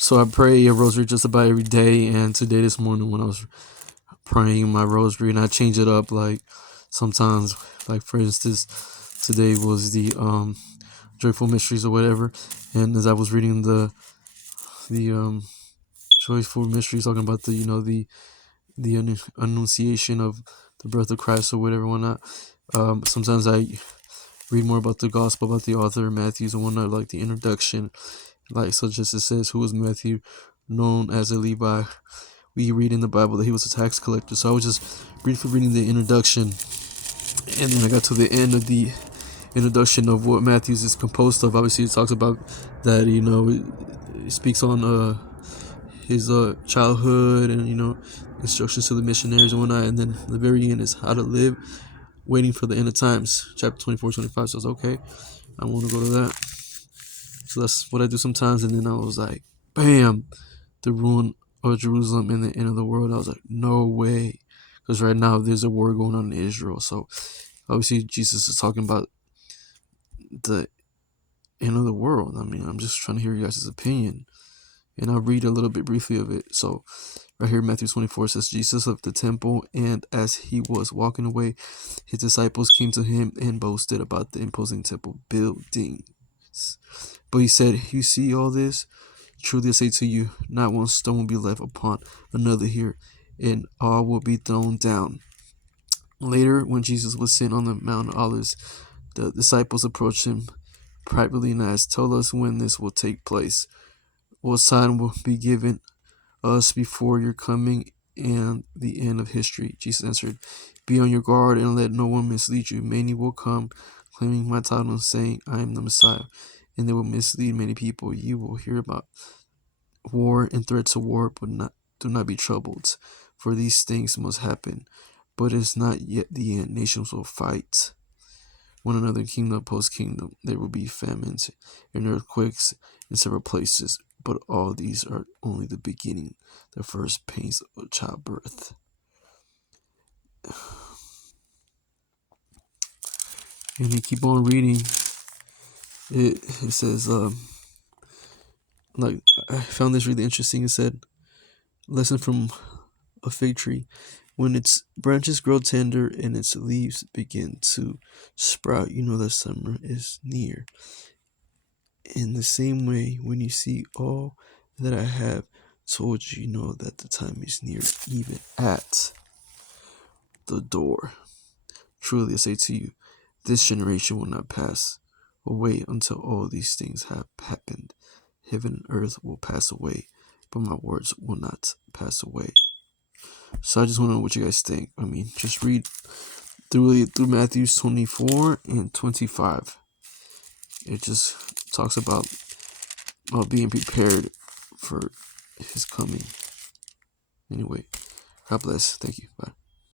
So I pray a rosary just about every day, and today, this morning, when I was praying my rosary, and I change it up, like sometimes, like for instance, today was the joyful mysteries or whatever, and as I was reading the joyful mysteries, talking about the annunciation of the birth of Christ or whatever, whatnot. Sometimes I read more about the gospel, about the author, Matthew's and whatnot, like the introduction, like such as it says, who was Matthew, known as a Levi. We read in the Bible that he was a tax collector. So I was just briefly reading the introduction, and then I got to the end of the introduction of what Matthew's is composed of. Obviously, it talks about that, it speaks on his childhood and, instructions to the missionaries and whatnot. And then the very end is how to live, waiting for the end of times, chapter 24, 25. So I was okay, I want to go to that. So that's what I do sometimes. And then I was like, bam, the ruin of Jerusalem and the end of the world. I was like, no way. Because right now there's a war going on in Israel. So obviously Jesus is talking about the end of the world. I mean, I'm just trying to hear you guys' opinion. And I'll read a little bit briefly of it. So right here, Matthew 24 says, Jesus left the temple, and as he was walking away, his disciples came to him and boasted about the imposing temple buildings. But he said, you see all this? Truly I say to you, not one stone will be left upon another here, and all will be thrown down. Later, when Jesus was sitting on the Mount of Olives, the disciples approached him privately and asked, tell us when this will take place. What sign will be given us before your coming and the end of history? Jesus answered, be on your guard and let no one mislead you. Many will come claiming my title and saying, I am the Messiah, and they will mislead many people. You will hear about war and threats of war, but do not be troubled, for these things must happen, but it's not yet the end. Nations will fight one another, kingdom opposed kingdom. There will be famines and earthquakes in several places, but all these are only the beginning, the first pains of childbirth. And you keep on reading. It says, like, I found this really interesting. It said, lesson from a fig tree. When its branches grow tender and its leaves begin to sprout, you know that summer is near. In the same way, when you see all that I have told you, you know that the time is near, even at the door. Truly I say to you, this generation will not pass away until all these things have happened. Heaven and earth will pass away, but my words will not pass away. So I just want to know what you guys think. I mean, just read through Matthew 24 and 25. It just talks about being prepared for his coming. Anyway, God bless. Thank you. Bye.